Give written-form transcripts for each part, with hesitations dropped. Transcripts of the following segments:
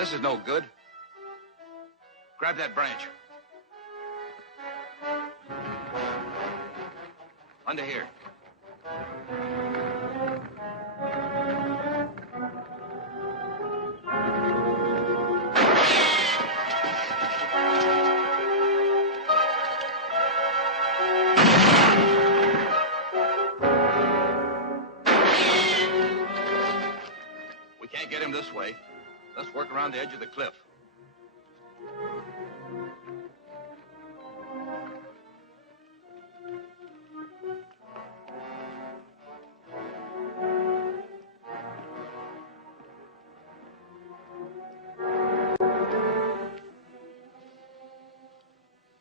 This is no good. Grab that branch. Under here. We can't get him this way. Let's work around the edge of the cliff.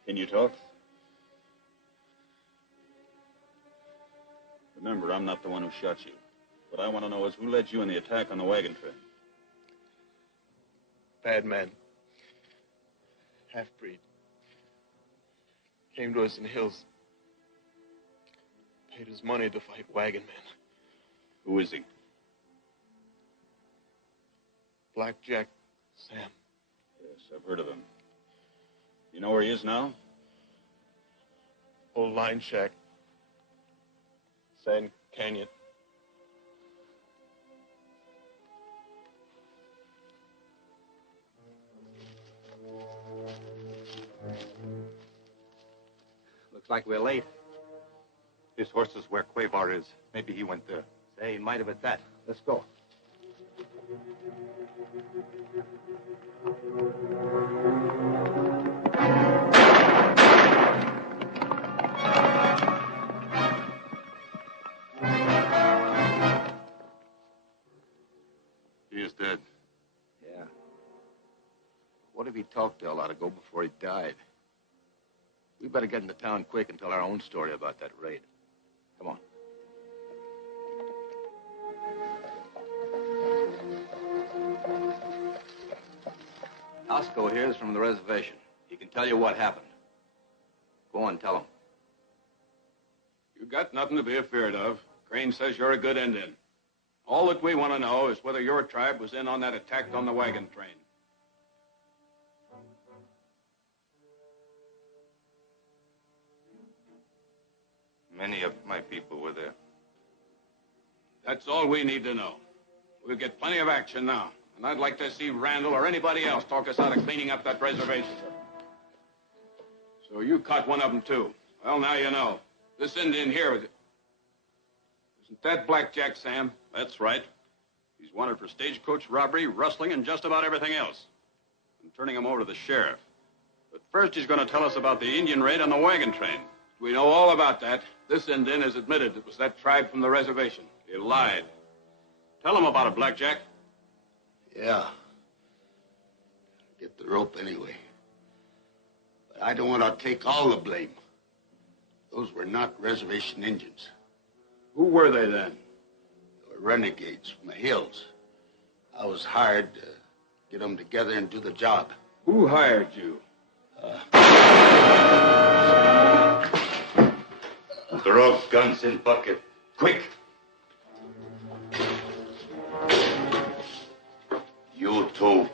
Can you talk? Remember, I'm not the one who shot you. What I want to know is who led you in the attack on the wagon train? Bad man. Half-breed. Came to us in the hills. Paid us money to fight wagon men. Who is he? Blackjack Sam. Yes, I've heard of him. You know where he is now? Old line shack. Sand Canyon. Looks like we're late. His horse is where Quavar is. Maybe he went there. Say, he might have at that. Let's go. He is dead. Yeah. What if he talked to Latego before he died? We better get into town quick and tell our own story about that raid. Come on. Osco here is from the reservation. He can tell you what happened. Go on, tell him. You got nothing to be afeard of. Crane says you're a good Indian. All that we want to know is whether your tribe was in on that attack on the wagon train. Many of my people were there. That's all we need to know. We'll get plenty of action now. And I'd like to see Randall or anybody else talk us out of cleaning up that reservation. So you caught one of them, too. Well, now you know. This Indian here, isn't that Blackjack Sam? That's right. He's wanted for stagecoach robbery, rustling, and just about everything else. I'm turning him over to the sheriff. But first, he's going to tell us about the Indian raid on the wagon train. We know all about that. This Indian has admitted it was that tribe from the reservation. He lied. Tell him about it, Blackjack. Yeah. Get the rope anyway. But I don't want to take all the blame. Those were not reservation Indians. Who were they then? They were renegades from the hills. I was hired to get them together and do the job. Who hired you? Throw guns in bucket. Quick. You too.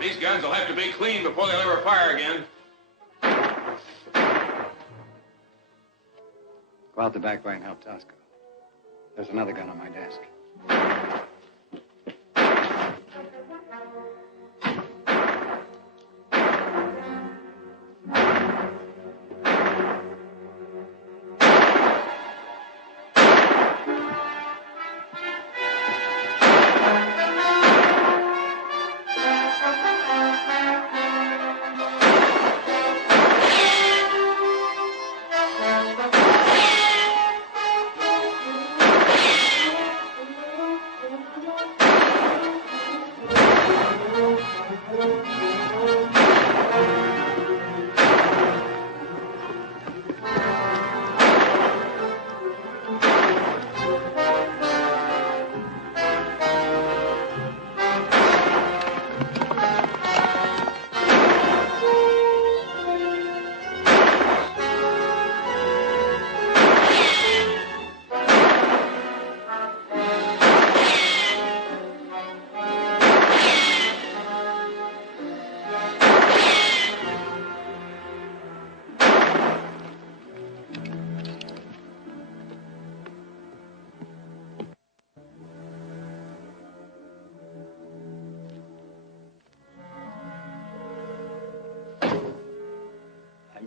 These guns will have to be cleaned before they'll ever fire again. Go out the back way and help Tosco. There's another gun on my desk.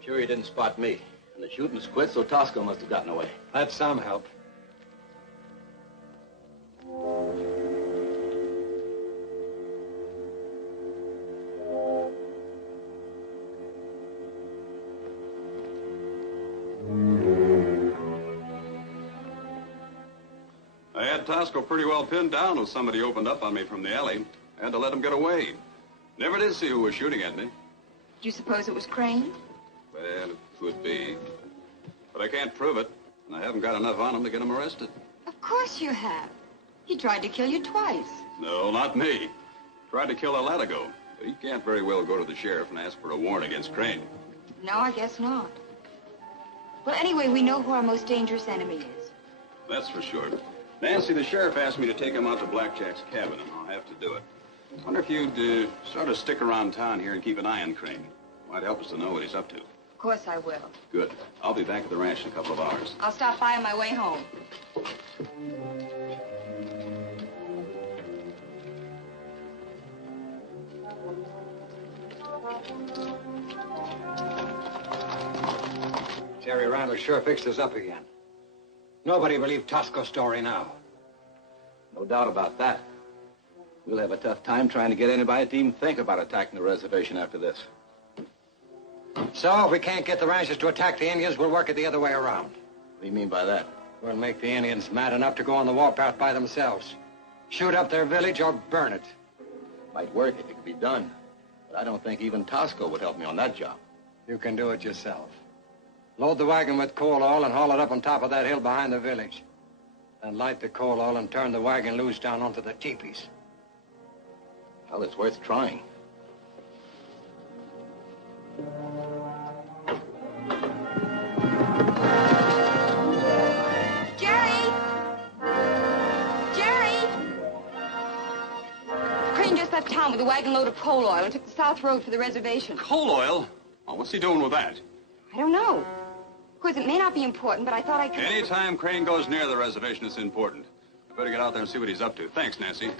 I'm sure he didn't spot me. And the shooting was quit, so Tosco must have gotten away. That's some help. I had Tosco pretty well pinned down when somebody opened up on me from the alley. I had to let him get away. Never did see who was shooting at me. Do you suppose it was Crane? Well, it could be. But I can't prove it, and I haven't got enough on him to get him arrested. Of course you have. He tried to kill you twice. No, not me. Tried to kill a Latego. But he can't very well go to the sheriff and ask for a warrant against Crane. No, I guess not. Well, anyway, we know who our most dangerous enemy is. That's for sure. Nancy, the sheriff asked me to take him out to Blackjack's cabin, and I'll have to do it. I wonder if you'd sort of stick around town here and keep an eye on Crane. Might help us to know what he's up to. Of course I will. Good. I'll be back at the ranch in a couple of hours. I'll stop by on my way home. Jerry Randall sure fixed us up again. Nobody believed Tosco's story now. No doubt about that. We'll have a tough time trying to get anybody to even think about attacking the reservation after this. So if we can't get the ranchers to attack the Indians, we'll work it the other way around. What do you mean by that? We'll make the Indians mad enough to go on the warpath by themselves. Shoot up their village or burn it. Might work if it could be done. But I don't think even Tosco would help me on that job. You can do it yourself. Load the wagon with coal oil and haul it up on top of that hill behind the village. Then light the coal oil and turn the wagon loose down onto the teepees. Well, it's worth trying. Jerry! Jerry! Crane just left town with a wagon load of coal oil and took the south road for the reservation. Coal oil? Oh, what's he doing with that? I don't know. Of course, it may not be important, but I thought I could... Anytime Crane goes near the reservation, it's important. I better get out there and see what he's up to. Thanks, Nancy.